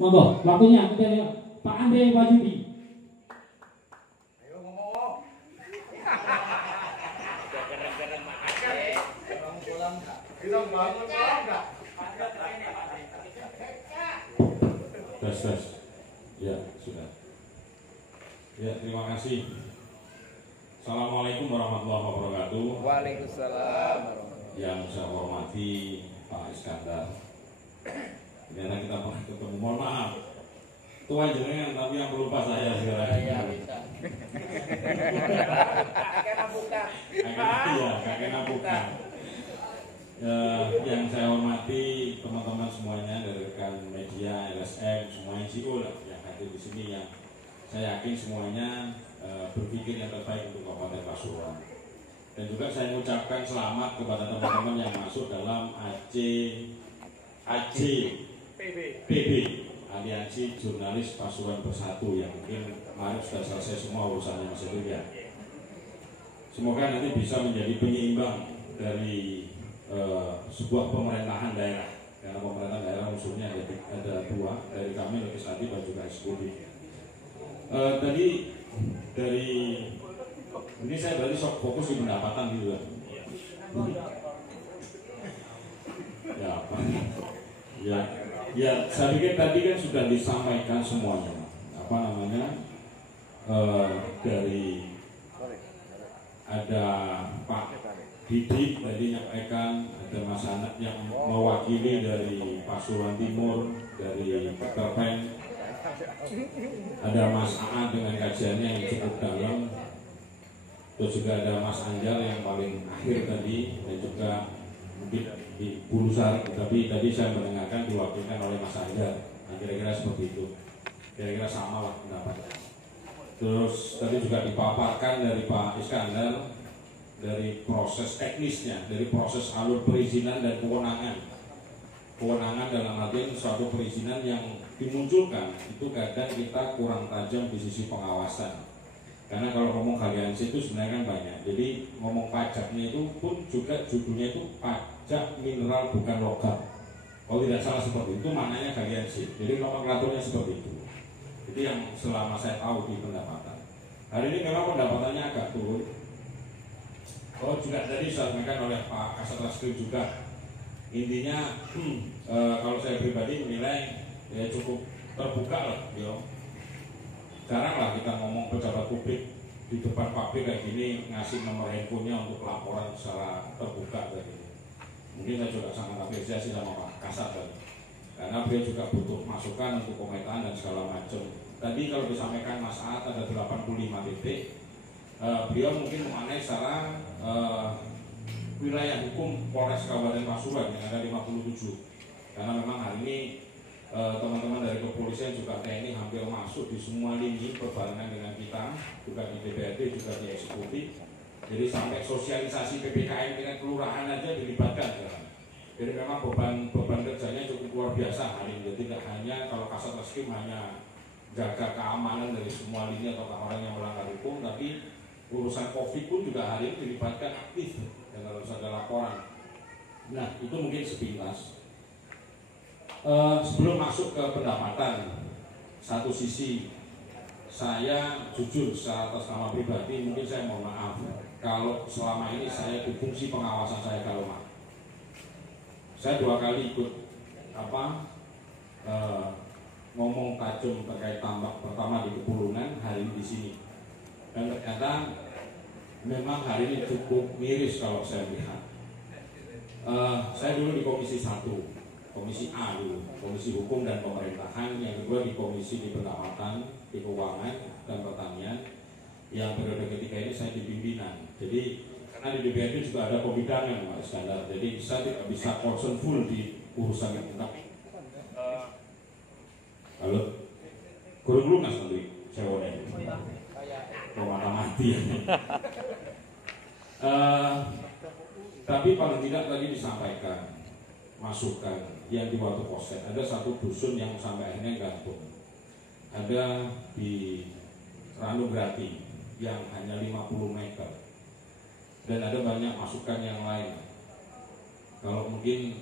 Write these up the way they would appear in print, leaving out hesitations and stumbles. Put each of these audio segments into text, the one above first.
Monggo, waktunya kita Pak Andre Wahyudi. Ayo ngomong. Keren-keren makanya. Pulang enggak? Kita bangun enggak? Tes. Ya, sudah. Ya, terima kasih. Assalamualaikum warahmatullahi wabarakatuh. Waalaikumsalam. Yang saya hormati Pak Iskandar. Ternyata kita pernah ketemu. Mohon maaf. Tua jenengan tapi yang pelupa saya sekarang. Iya, bisa. Kakek nabukan. Kakek nabukan. Yang saya hormati teman-teman semuanya dari rekan media, LSM, semua NGO lah yang hadir di sini, yang saya yakin semuanya berpikir yang terbaik untuk Kabupaten Pasuruan. Dan juga saya mengucapkan selamat kepada teman-teman yang masuk dalam PB, Aliansi Jurnalis Pasuruan Bersatu, yang mungkin kemarin sudah selesai semua urusannya Mas Edo ya. Semoga nanti bisa menjadi penyeimbang dari sebuah pemerintahan daerah, karena pemerintahan daerah unsurnya ada dua, dari kami legislatif dan juga eksekutif. Tadi dari ini saya berarti fokus di pendapatan gitu kan. Ya, saya pikir tadi kan sudah disampaikan semuanya. Dari ada Pak Didik tadi menyampaikan, ada Mas Anak yang mewakili dari Pasuruan Timur, dari Peterpen, ada Mas Aan dengan kajiannya yang cukup dalam, terus juga ada Mas Anjal yang paling akhir tadi, dan juga mungkin di Bulusari, tapi tadi saya mendengarkan diwakilkan oleh Mas Anjal. Nah, kira-kira seperti itu, kira-kira sama lah pendapatnya. Terus tadi juga dipaparkan dari Pak Iskandar dari proses teknisnya, dari proses alur perizinan dan kewenangan. Kewenangan dalam artian suatu perizinan yang dimunculkan itu kadang kita kurang tajam di sisi pengawasan. Karena kalau ngomong aliansi itu sebenarnya kan banyak. Jadi ngomong pajaknya itu pun juga judulnya itu pajak mineral bukan logam. Kalau tidak salah seperti itu maknanya aliansi. Jadi nomenklaturnya seperti itu. Itu yang selama saya tahu di pendapatan. Hari ini memang pendapatannya agak turun. Oh, juga tadi disampaikan oleh Pak Kasat Reskrim juga. Intinya kalau saya pribadi menilai ya cukup terbuka lah, yo. Jarang lah kita ngomong pejabat publik di depan pabrik kayak gini ngasih nomor handphonenya untuk laporan secara terbuka kayak gini. Mungkin saya juga sangat apresiasi sama Pak Kasat kan. Karena beliau juga butuh masukan untuk pemetaan dan segala macam. Tadi kalau disampaikan Mas Aat ada 85 titik. Beliau mungkin memaknai secara wilayah hukum Polres Kabupaten Pasuruan yang ada 57. Karena memang hari ini teman-teman dari kepolisian juga TNI hampir masuk di semua lini berbarengan dengan kita, juga di DPRD, juga di eksekutif. Jadi sampai sosialisasi PPKM tingkat kelurahan aja dilibatkan. Jadi memang beban kerjanya cukup luar biasa hari ini. Jadi tidak hanya kalau Kasat Reskrim hanya jaga keamanan dari semua lini atau orang yang melanggar hukum, tapi urusan COVID pun juga hari ini dilibatkan aktif dan harus ada laporan. Nah, itu mungkin sepintas. Sebelum masuk ke pendapatan, satu sisi saya jujur secara atas nama pribadi mungkin saya mohon maaf kalau selama ini saya di fungsi pengawasan saya kalau maaf. Saya 2 kali ikut ngomong tajam terkait tambak, pertama di Kepulungan, hari ini di sini. Dan ternyata memang hari ini cukup miris kalau saya lihat. Saya dulu di Komisi 1, Komisi A dulu, Komisi Hukum dan Pemerintahan. Yang kedua di Komisi di Pendapatan, di Keuangan dan Pertanian. Yang periode ketiga ini saya di pimpinan. Jadi karena di DPRD juga ada pembidangan Pak Iskandar. Jadi saya tidak bisa concern full di urusan itu. Halo, kurang lunas nanti ceweknya. Mata mati. Tapi paling tidak tadi disampaikan masukan yang di waktu proses ada satu dusun yang sampai akhirnya gantung, ada di Randugrati yang hanya 50 meter, dan ada banyak masukan yang lain. Kalau mungkin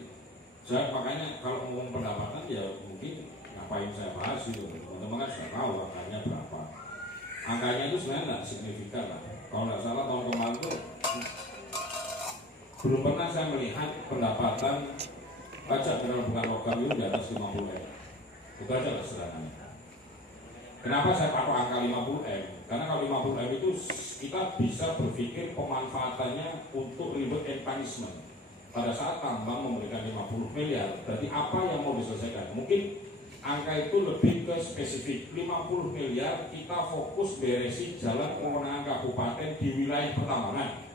saya makanya kalau ngomong pendapatan ya mungkin ngapain saya bahas itu, teman-teman kan sudah tahu angkanya berapa. Angkanya itu sebenarnya nggak signifikan lah. Kalau nggak salah tahun kemarin itu belum pernah saya melihat pendapatan pajak kendaraan bukan logam itu di atas 50M. Itu aja lah sederhananya. Kenapa saya pakai angka 50M? Karena kalau 50M itu kita bisa berpikir pemanfaatannya untuk reward and punishment. Pada saat tambang memberikan 50 miliar, berarti apa yang mau diselesaikan? Mungkin angka itu lebih ke spesifik. 50 miliar kita fokus beresin jalan kewenangan kabupaten di wilayah pertambangan.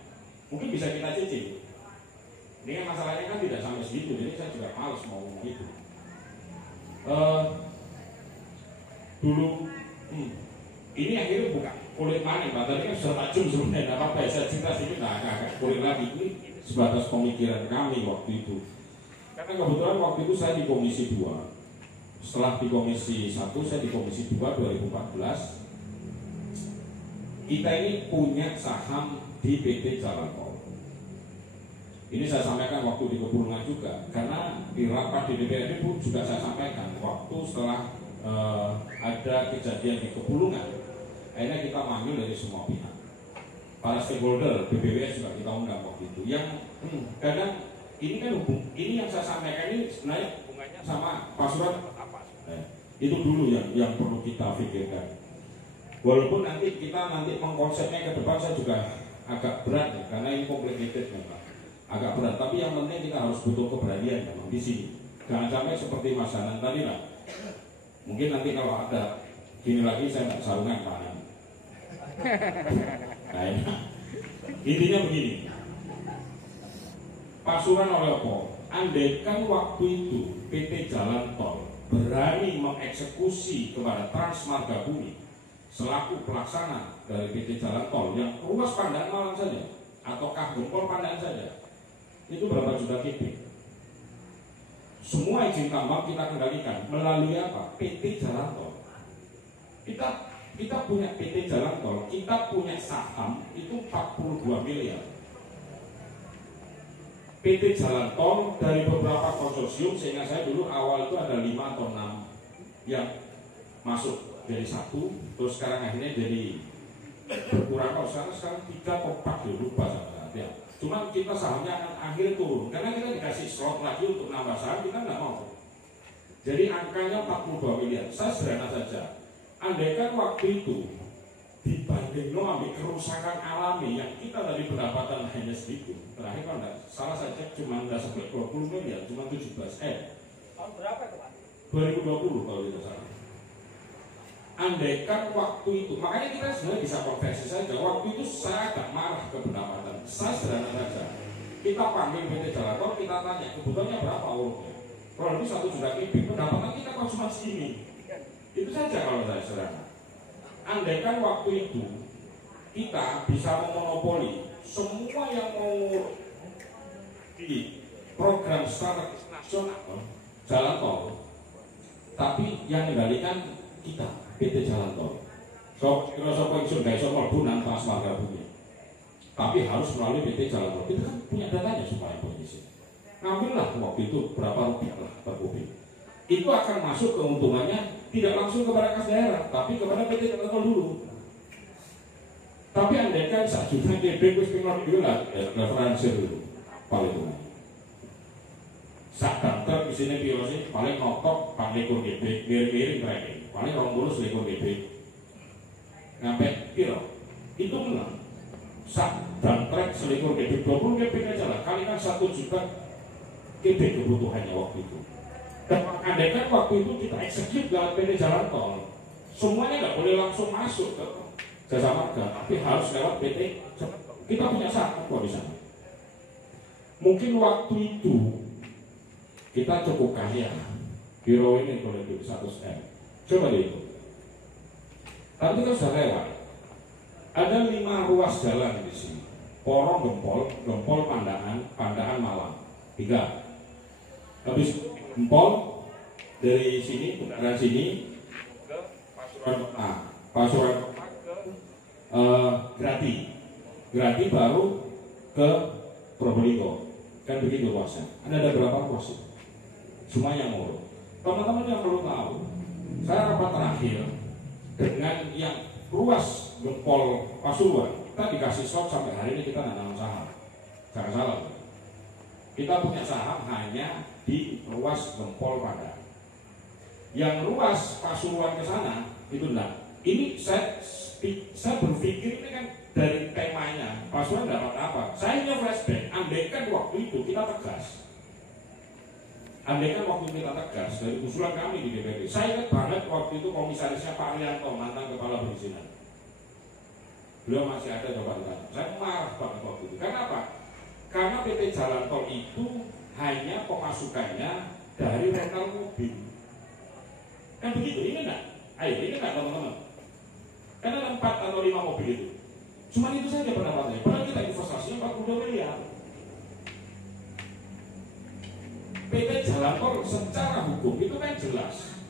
Mungkin bisa kita cicil. Ini kan masalahnya kan tidak sampai segitu, jadi saya juga males mau ngomong itu. Dulu ini akhirnya bukan kulit maning, Pak. Tadi kan sudah tajam sebenarnya. Tidak apa-apa, saya cerita sedikit, agak kulit lagi. Ini sebatas pemikiran kami waktu itu. Karena kebetulan waktu itu saya di Komisi 2. Setelah di Komisi 1, saya di Komisi 2 2014. Kita ini punya saham di PT Jalan Tol. Ini saya sampaikan waktu di Kebulungan juga, karena di rapat di DPRD pun juga saya sampaikan waktu setelah ada kejadian di Kebulungan. Akhirnya kita manggil dari semua pihak, para stakeholder, BPWS juga kita undang waktu itu. Yang kadang ini kan ini yang saya sampaikan ini sebenarnya hubungannya sama Pasuruan apa? Itu dulu yang perlu kita pikirkan. Walaupun nanti kita mengkonsepnya ke depan saya juga agak berat ya, karena ini complicated memang. Agak berat, tapi yang penting kita harus butuh keberanian memang di sini. Jangan sampai seperti Mas Hanan tadi lah. Mungkin nanti kalau ada gini lagi saya nggak sarungan Pak Hanan. Nah, intinya begini. Pasuruan oleh apa? Andaikan waktu itu PT Jalan Tol berani mengeksekusi kepada Transmarga Bumi selaku pelaksana dari PT Jalan Tol yang ruas Pandaan Malang saja ataukah Gempol Pandaan saja, itu berapa juta kubik? Semua izin tambang kita kendalikan melalui apa? PT Jalan Tol. Kita punya PT Jalan Tol, kita punya saham itu 42 miliar. PT Jalan Tol dari beberapa konsorsium, sehingga saya dulu awal itu ada 5 atau 6 yang masuk jadi 1, terus sekarang akhirnya jadi berkurang. Kalau sekarang 3 atau 4 ya, lupa saya. Ya. Cuma kita sahamnya akan akhir turun karena kita dikasih slot lagi untuk nambah saham, kita nggak mau. Jadi angkanya 42 miliar. Saya sederhana saja. Andaikan waktu itu dibanding ambil kerusakan alami yang kita tadi pendapatan hanya sedikit. Terakhir kalau nggak salah saya cek cuma nggak sampai 20 miliar, cuma 17 Tahun berapa itu Pak? 2020 kalau tidak salah. Andaikan waktu itu, makanya kita sebenarnya bisa konversi saja. Waktu itu saya agak marah ke pendapatan. Saya sederhana saja. Kita panggil PT Jalan Tol, kita tanya kebutuhannya berapa urutnya. Kalau lebih 1 juta kubik, pendapatan kita kok cuma segini. Itu saja kalau saya sederhana. Andaikan waktu itu kita bisa memonopoli semua yang mau di program strategis nasional Jalan Tol, tapi yang mengendalikan kita PT Jalan Tol. So, kalau sopo ingsun guys sopo bunan Transmarga Bumi. Tapi harus melalui PT Jalan Tol. Kita kan punya datanya supaya posisi. Ngambillah waktu itu berapa rupiah lah per kubik. Itu akan masuk keuntungannya tidak langsung kepada kas daerah, tapi kepada PT Jalan Tol dulu. Tapi andaikan 1 juta kubik wis ping dulu lah, referensi dulu paling sak daftar di sini biologi paling ngotok 4 kubik, miring mereka paling 20 kubik. Ngapain kira? Itu menang. Sak dan trek 1 kubik, 20 kubik aja lah. Kalikan 1 juta kubik kebutuhannya waktu itu. Dan andaikan waktu itu kita eksekut dalam PT Jalan Tol, semuanya nggak boleh langsung masuk ke Jasa Marga, tapi harus lewat PT. Kita punya saham kok di sana. Mungkin waktu itu kita cukup kaya. Biro ini boleh itu 100M. Coba deh itu. Tapi kita sudah lewat. Ada 5 ruas jalan di sini. Porong Gempol Pandaan Malang. 3. Habis Gempol dari sini, bundaran sini ke Pasuruan Grati baru ke Probolinggo. Kan begitu ruasnya. Ada berapa ruas? Semuanya mau. Teman-teman yang perlu tahu, terakhir dengan yang ruas Gempol Pasuruan, kita dikasih slot sampai hari ini kita nggak nanam saham. Jangan salah, kita punya saham hanya di ruas Gempol Padang. Yang ruas Pasuruan ke sana itu enggak. Ini saya berpikir ini kan dari temanya Pasuruan dapat apa? Saya hanya flashback. Andaikan waktu itu kita tegas. Andaikan waktu kita tegas dari usulan kami di DPD. Saya ingat banget waktu itu komisarisnya Pak Rianto, mantan kepala perizinan. Beliau masih ada, coba ditanya. Saya marah banget waktu itu. Karena apa? Karena PT Jalan Tol itu hanya pemasukannya dari rental mobil. Kan begitu, ini enggak? Ayo, ini enggak teman-teman? Karena ada 4 atau 5 mobil itu. Cuma itu saja pendapatannya. Padahal kita investasinya 42 miliar. PT Jalan Tol secara hukum itu kan jelas.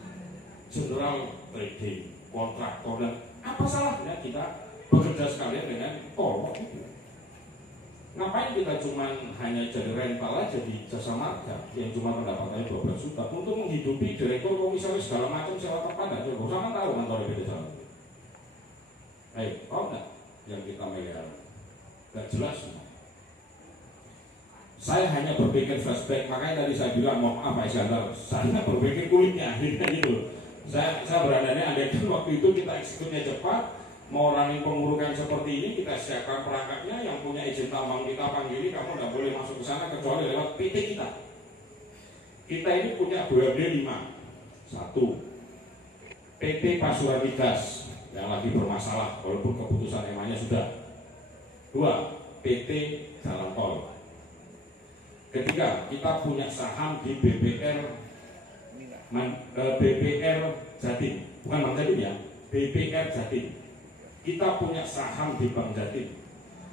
General trading, kontraktor, dan apa salahnya kita bekerja sekalian dengan tol itu? Ngapain kita cuma hanya jadi rental aja di jasa marga yang cuma pendapatannya 12 juta untuk menghidupi direktur komisaris segala macam sewa tempat aja. Gak usah tahu kantor PT Jalan. Tahu nggak yang kita miliar? Gak jelas. Saya hanya berpikir flashback, makanya tadi saya bilang mohon maaf Pak Iskandar, saya berpikir kulitnya akhirnya gitu. Saya berandanya andaikan waktu itu kita eksekutifnya cepat, mau running pengurukan seperti ini, kita siapkan perangkatnya, yang punya izin tambang kita panggili, kamu nggak boleh masuk ke sana kecuali lewat PT kita. Kita ini punya BUMD 5. 1. PT Pasuruan Migas yang lagi bermasalah walaupun keputusan MA-nya sudah. 2. PT Jalan Tol. Ketiga, kita punya saham di BPR Jatim, bukan Bank Jatim ya, BPR Jatim. Kita punya saham di Bank Jatim.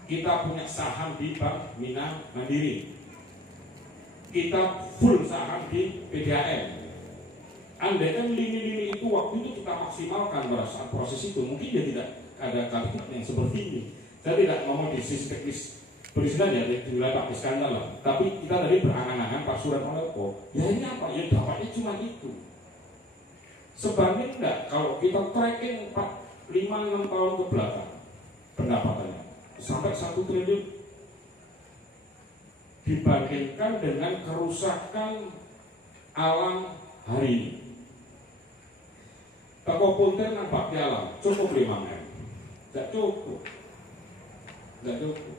Kita punya saham di Bank Mina Mandiri. Kita full saham di PDAM. Andaikan lini-lini itu waktu itu kita maksimalkan pada saat proses itu, mungkin dia tidak ada kabinet yang seperti ini. Saya tidak ngomong di sisi teknis perizinan ya, di wilayah Pak Iskandar lah. Tapi kita tadi berangan-angan Pasuruan Malepo. Ya ini apa? Ya dampaknya cuma itu. Sebanding enggak kalau kita tracking 5-6 tahun ke belakang pendapatannya sampai 1 triliun dibandingkan dengan kerusakan alam hari ini. Toko punten dan bakti alam cukup 5 M. Tidak cukup. Tidak cukup.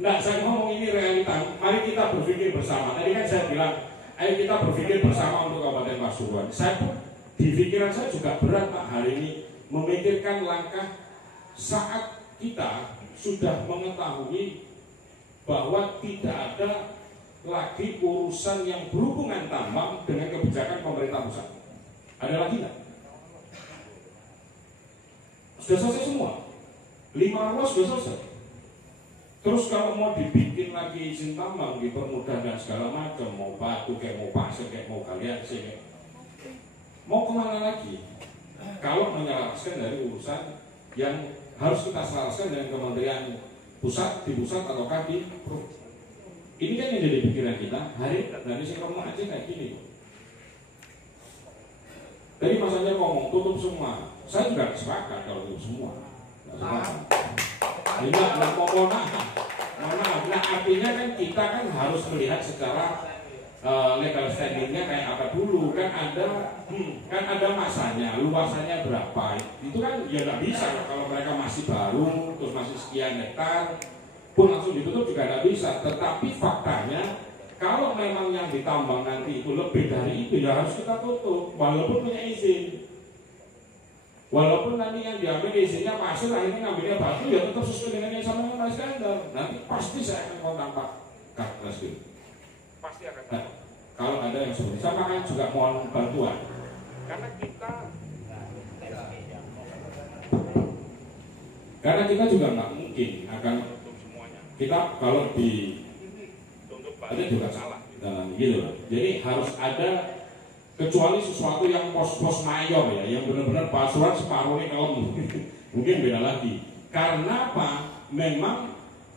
Nah, saya ngomong ini realita. Mari kita berpikir bersama. Tadi kan saya bilang, ayo kita berpikir bersama untuk Kabupaten Pasuruan. Saya pun di pikiran saya juga berat Pak hari ini memikirkan langkah saat kita sudah mengetahui bahwa tidak ada lagi urusan yang berhubungan tambang dengan kebijakan pemerintah pusat. Ada lagi nggak? Sudah selesai semua. 5 ruas sudah selesai. Terus kalau mau dibikin lagi izin tambang, dipermudah dan segala macam, mau batu kayak mau pasir kayak mau galian sih, mau kemana lagi? Kalau menyelaraskan dari urusan yang harus kita selaraskan dengan Kementerian Pusat, di pusat atau di ini kan yang jadi pikiran kita hari dari si ngomong aja kayak gini. Tadi masanya ngomong tutup semua, saya juga sepakat kalau tutup semua. Tidak mau mana? Nah artinya kan kita kan harus melihat secara legal standingnya kayak apa dulu. Kan ada masanya, luasannya berapa. Itu kan ya nggak bisa kalau mereka masih baru terus masih sekian hektar pun langsung ditutup juga nggak bisa. Tetapi faktanya kalau memang yang ditambang nanti itu lebih dari itu ya harus kita tutup walaupun punya izin. Walaupun nanti yang diambil izinnya pasir, akhirnya ngambilnya batu, ya tetap sesuai dengan yang sama Pak Iskandar. Nanti pasti saya akan kontak Pak Kapolres. Pasti akan. Nah, kalau ada yang seperti sama kan juga mohon bantuan. Karena kita juga nggak mungkin akan semuanya. Kita kalau ditutup ada juga salah dan gitu. Jadi harus ada. Kecuali sesuatu yang pos-pos mayor ya, yang benar-benar Pasuruan separuhnya kalau mungkin beda lagi. Karena apa? Memang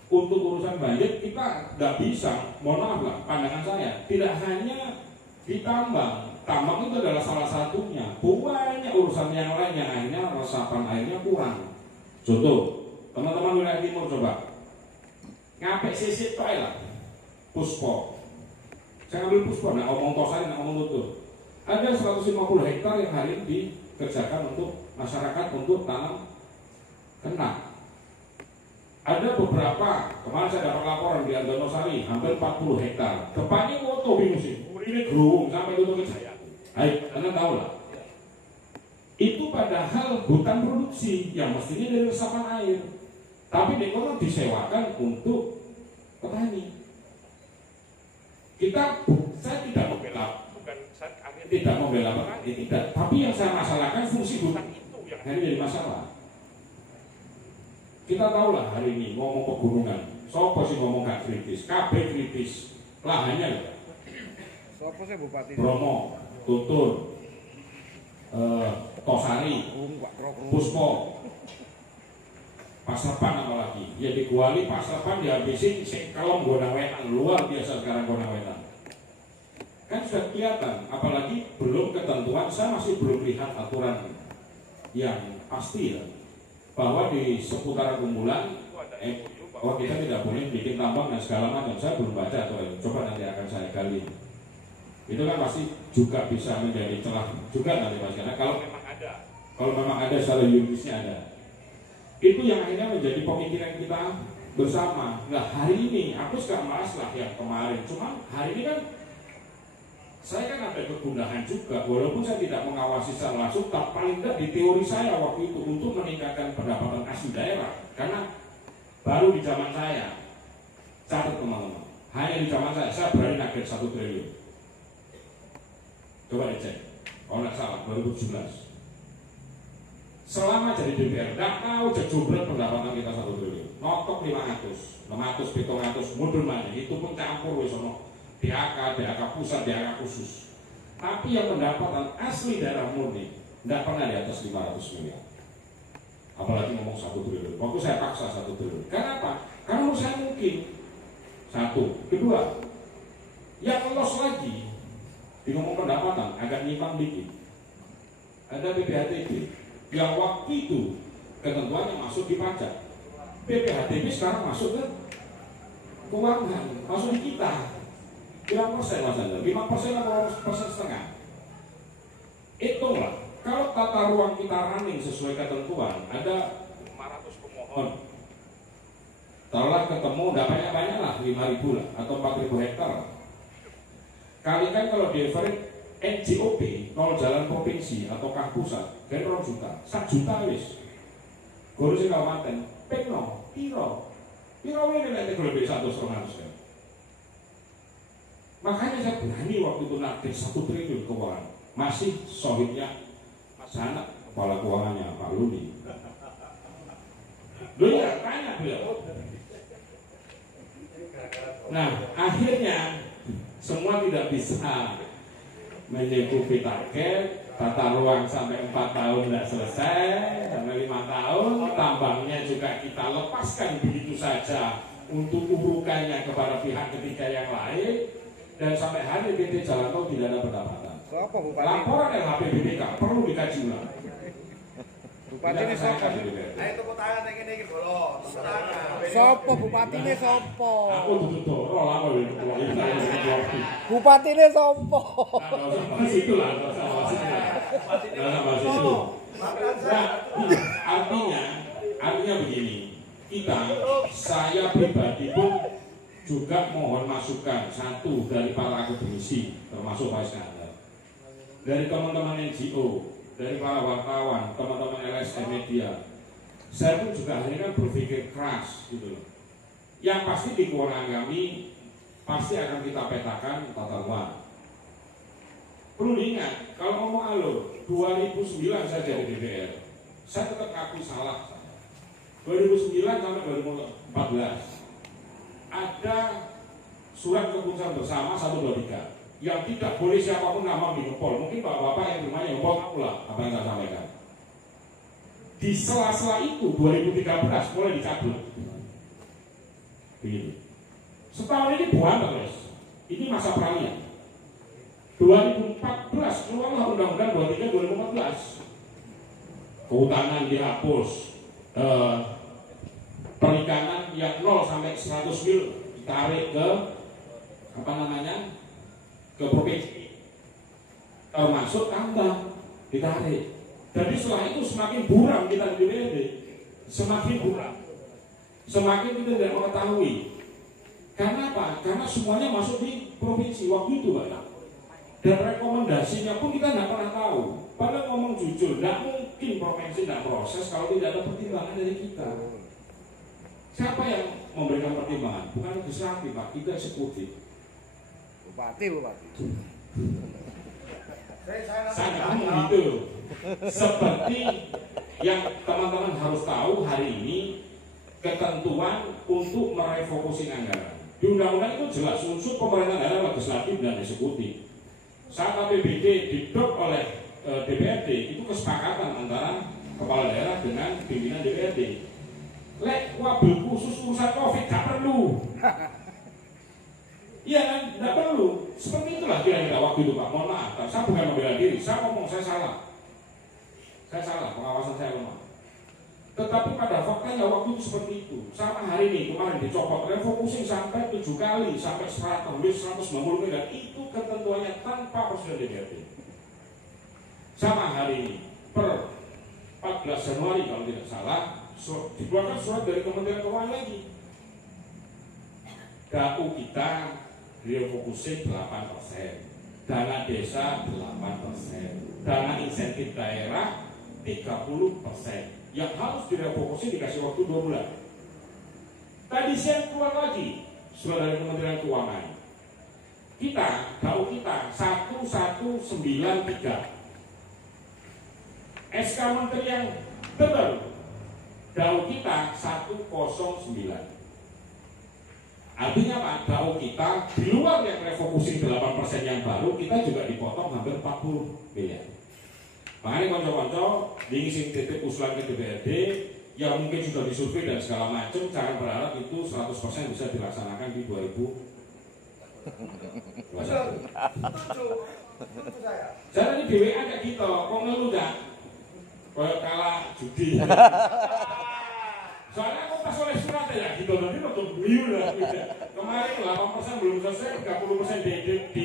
untuk urusan banjir kita nggak bisa, mohon maaf lah, pandangan saya tidak hanya ditambang, tambang itu adalah salah satunya. Banyak urusan yang lain yang akhirnya resapan airnya kurang. Contoh, teman-teman wilayah timur coba ngapek sisip Pak lah, Puspo. Saya ngambil Puspo, nak ngomong Tosari, nak ngomong Tutur. Ada 150 hektar yang hari ini dikerjakan untuk masyarakat untuk tanam kentang. Ada beberapa, kemarin saya dapat laporan di Andonosari, hampir 40 hektar. Depannya foto musim, ini gerung sampai tutup ke saya. Hai, Anda tahu lah. Itu padahal hutan produksi yang mestinya dari resapan air, tapi di kono disewakan untuk petani. Saya tidak membela, tidak membela petani, tidak. Tapi yang saya masalahkan fungsi hutan itu yang hari jadi masalah. Kita tahu lah hari ini ngomong pegunungan, sopo sih ngomong gak kritis, KB kritis, lahannya loh. Sopo sih Bupati? Bromo, Tutur, Tosari, Puspo, Pasapan apalagi. Ya di Kuali Pasapan dihabisin kalau Gondang Wetan, luar biasa sekarang Gondang Wetan. Kan sudah kelihatan, apalagi belum ketentuan, saya masih belum lihat aturan yang pasti ya, bahwa di seputaran Kumpulan bahwa kita tidak boleh bikin tambang dan segala macam. Saya belum baca aturan, coba nanti akan saya gali. Itu kan pasti juga bisa menjadi celah juga nanti Mas, karena kalau memang ada secara yuridisnya ada. Itu yang akhirnya menjadi pemikiran kita bersama. Nah hari ini aku sekarang bahas lah yang kemarin, cuma hari ini kan saya kan ada kegundahan juga, walaupun saya tidak mengawasi secara langsung, tapi paling tidak di teori saya waktu itu untuk meningkatkan pendapatan asli daerah. Karena baru di zaman saya, catat teman-teman, hanya di zaman saya berani target 1 triliun. Coba dicek, kalau nggak salah 2017. Selama jadi DPR, nggak tahu jumlah pendapatan kita 1 triliun. Notok 500, 700, mundur mana? Itu pun campur wis ono DAK pusat, DAK khusus. Tapi yang pendapatan asli daerah murni nggak pernah di atas 500 miliar. Apalagi ngomong 1 triliun. Waktu saya paksa 1 triliun. Kenapa? Karena menurut saya mungkin. Satu, kedua, yang lolos lagi di ngomong pendapatan agak nyimpang dikit. Ada BPHTB yang waktu itu ketentuannya masuk di pajak. BPHTB sekarang masuk ke keuangan, masuk di kita. Berapa persen Mas Anda? 5% atau 1,5%? Hitunglah, kalau tata ruang kita running sesuai ketentuan, ada 500 pemohon. Taruhlah ketemu, nggak banyak-banyak lah, 5.000 lah, atau 4.000 hektar. Kalikan kalau di average NJOP, nol jalan provinsi atau kah pusat, kan 2 juta, 1 juta wis. Guru sing kabupaten, pekno, piro ini nanti lebih 100-200 kan. Makanya saya berani waktu itu narget 1 triliun keuangan. Masih sohibnya Mas Hanak, kepala keuangannya Pak Luni. Lu ya tanya beliau. Nah akhirnya semua tidak bisa menyukupi target. Tata ruang sampai 4 tahun tidak selesai, sampai 5 tahun. Tambangnya juga kita lepaskan begitu saja untuk urukannya kepada pihak ketiga yang lain. Dan sampai hari PT Jalan Tol tidak ada pendapatan. Laporan LHPBPK perlu dikaji ulang. Bupati ini sopo? Ayo tepuk tangan yang ini dulu. Sopo Bupati ini sopo? Aku tutup lama ini. Bupati ini sopo? Nah, situ lah, artinya begini. Saya pribadi pun juga mohon masukan satu dari para akademisi termasuk Pak Iskandar, dari teman-teman NGO, dari para wartawan, teman-teman LSM media. Saya pun juga akhirnya berpikir keras gitu loh. Yang pasti di kewenangan kami pasti akan kita petakan tata ruang. Perlu diingat, kalau ngomong alur 2009 saya jadi DPR, saya tetap ngaku salah. 2009 sampai 2014 ada surat keputusan bersama 123 yang tidak boleh siapapun nama monopol. Mungkin bapak-bapak yang rumahnya monopol tahu lah apa yang saya sampaikan. Di sela-sela itu 2013 mulai dicabut. Begitu. Setahun ini buang terus. Ini masa peralihan. 2014 keluarlah Undang-Undang 23 2014. Kehutanan dihapus, perikanan yang 0 sampai 100 mil ditarik ke ke provinsi, termasuk tambang ditarik. Jadi setelah itu semakin buram kita di DPRD, semakin buram, semakin kita tidak mengetahui. Karena apa? Karena semuanya masuk di provinsi waktu itu, Pak. Dan rekomendasinya pun kita tidak pernah tahu. Padahal ngomong jujur, tidak mungkin provinsi tidak proses kalau tidak ada pertimbangan dari kita. Siapa yang memberikan pertimbangan? Bukan legislatif, Pak, kita eksekutif. Bupati. Saya ngomong gitu. Seperti yang teman-teman harus tahu hari ini, ketentuan untuk merefokusi anggaran. Di undang-undang itu jelas unsur pemerintahan daerah, legislatif dan eksekutif. Saat APBD didok oleh DPRD, itu kesepakatan antara kepala daerah dengan pimpinan DPRD. Lek wabil khusus urusan COVID gak perlu. Iya kan, tidak perlu. Seperti itulah kira-kira waktu itu, Pak. Mohon maaf, saya bukan membela diri. Saya ngomong saya salah. Saya salah, pengawasan saya lemah. Tetapi pada faktanya waktu itu seperti itu. Sama hari ini kemarin dicopot refocusing sampai 7 kali sampai 190 miliar, itu ketentuannya tanpa persetujuan DPRD. Sama hari ini per 14 Januari kalau tidak salah dikeluarkan surat dari Kementerian Keuangan lagi. DAU kita refocusing 8%, dana desa 8%, dana insentif daerah 30%. Yang harus direfokusi dikasih waktu 2 bulan. Tadi siang keluar lagi surat dari Kementerian Keuangan. DAU kita 1193. SK Menteri yang terbaru, DAU kita 109. Artinya Pak, DAU kita di luar yang refocusing 8% yang baru, kita juga dipotong hampir 40 miliar. Makanya konco-konco diisi titik usulan ke DPRD yang mungkin sudah disurvei dan segala macam, jangan berharap itu 100% bisa dilaksanakan di 2021. Saya tadi di WA kayak gitu, kok ngeluh gak? Kayak kalah judi. Soalnya aku pas oleh surat ya gitu, nanti untuk beliau lah. Kemarin 8% belum selesai, 30% di